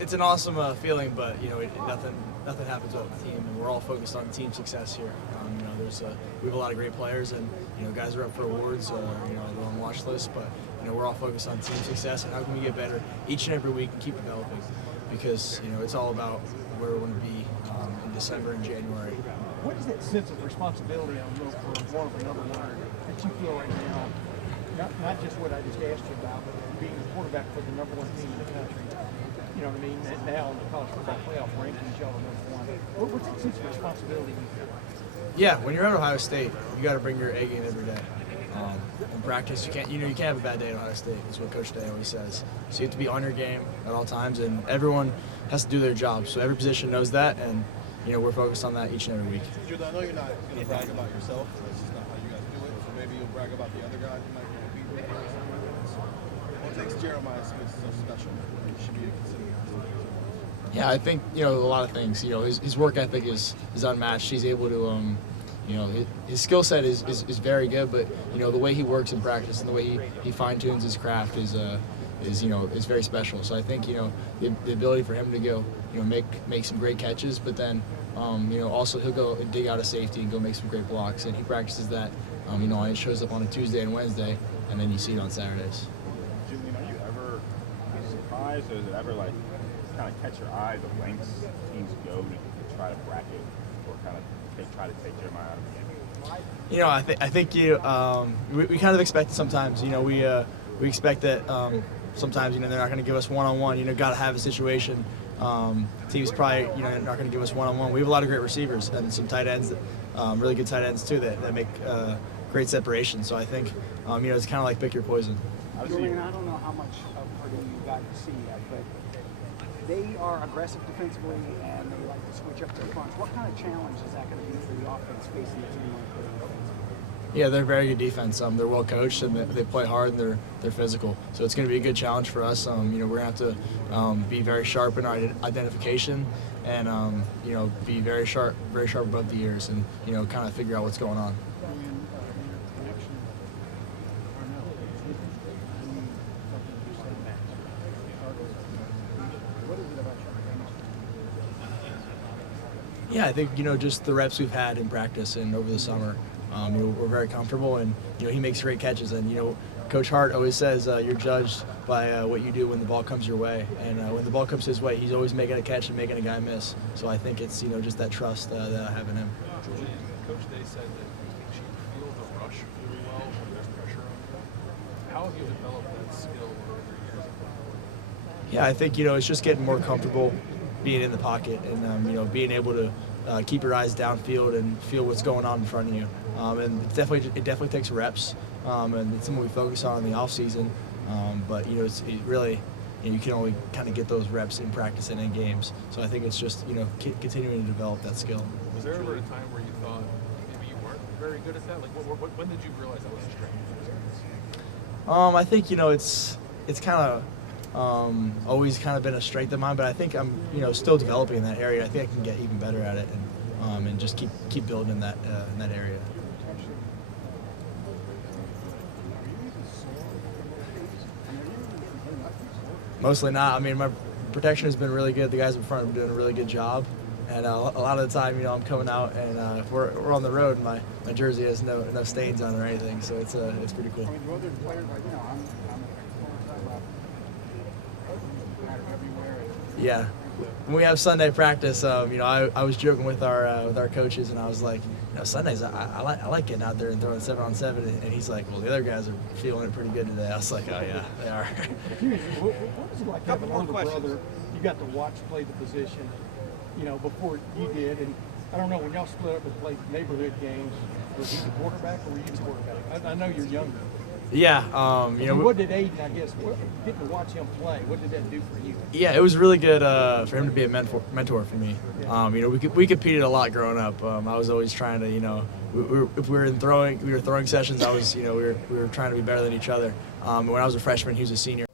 it's an awesome feeling, but nothing happens without the team, and we're all focused on team success here. We have a lot of great players, and guys are up for awards, they're on watch lists, but we're all focused on team success and how can we get better each and every week and keep developing, because it's all about where we're going to be in December and January. What is that sense of responsibility for one of another one that you feel right now? Not just what I just asked you about, but being the quarterback for the #1 team in the country. You know what I mean? And now in the college football playoff rankings, y'all are #1. What's that sense of responsibility you feel? Yeah, when you're at Ohio State, you got to bring your A game every day. In practice, you can't have a bad day at Ohio State. That's what Coach Day always says. So you have to be on your game at all times, and everyone has to do their job. So every position knows that, and we're focused on that each and every week. Julian, I know you're not going to brag about yourself. That's just not how you guys do it. So maybe you'll brag about the other guys you might compete with. What makes Jeremiah Smith so special? He should be considered. Yeah, I think a lot of things. His work ethic is unmatched. He's able to his skill set is very good, but the way he works in practice and the way he fine tunes his craft is very special. So I think the ability for him to go make some great catches, but then also he'll go and dig out a safety and go make some great blocks, and he practices that. And it shows up on a Tuesday and Wednesday, and then you see it on Saturdays. Julian, are you ever surprised, or is it ever kind of catch your eye the lengths teams go to try to bracket or kind of try to take Jeremiah out of the game? I think we kind of expect it sometimes. We expect that sometimes they're not going to give us one-on-one. Got to have a situation. Teams probably not going to give us one-on-one. We have a lot of great receivers and some tight ends, really good tight ends too, that make great separation. So I think it's kind of like pick your poison. Julian, I don't know how much of Purdue you got to see yet, but they are aggressive defensively and they like to switch up their fronts. What kind of challenge is that going to be for the offense facing a team like Purdue? Yeah, they're very good defense. They're well coached and they play hard and they're physical. So it's going to be a good challenge for us. We're going to have to be very sharp in our identification and be very sharp above the ears and kind of figure out what's going on. Yeah, I think just the reps we've had in practice and over the summer, we're very comfortable, and he makes great catches. And Coach Hart always says you're judged by what you do when the ball comes your way, and when the ball comes his way, he's always making a catch and making a guy miss. So I think it's just that trust that I have in him. Coach Day said that you feel the rush really well when there's pressure on you. How have you developed that skill over years? Yeah, I think it's just getting more comfortable being in the pocket and being able to keep your eyes downfield and feel what's going on in front of you. And it definitely takes reps, and it's something we focus on in the off season. But it really you can only kind of get those reps in practice and in games. So I think it's just continuing to develop that skill. Was there ever a time where you thought maybe you weren't very good at that? Like when did you realize that was a strength? I think it's kind of always kind of been a strength of mine, but I think I'm still developing in that area. I think I can get even better at it and just keep building in that area. Mostly not. I mean, my protection has been really good. The guys in front are doing a really good job, and a lot of the time, I'm coming out and if we're on the road, my jersey has no stains on it or anything, so it's pretty cool. I mean, other players like Yeah, when we have Sunday practice, I was joking with our coaches, and I was like, Sundays I like getting out there and throwing 7-on-7, and he's like, well, the other guys are feeling it pretty good today. I was like, oh yeah, they are. What was it like having an older brother? You got to watch play the position, before you did, and I don't know, when y'all split up and played neighborhood games, was he the quarterback or were you the quarterback? I know you're younger. Yeah, what did Aiden, I guess, getting to watch him play, what did that do for you? Yeah, it was really good for him to be a mentor for me. We competed a lot growing up. I was always trying to, if we were throwing sessions, I was, we were trying to be better than each other. When I was a freshman, he was a senior.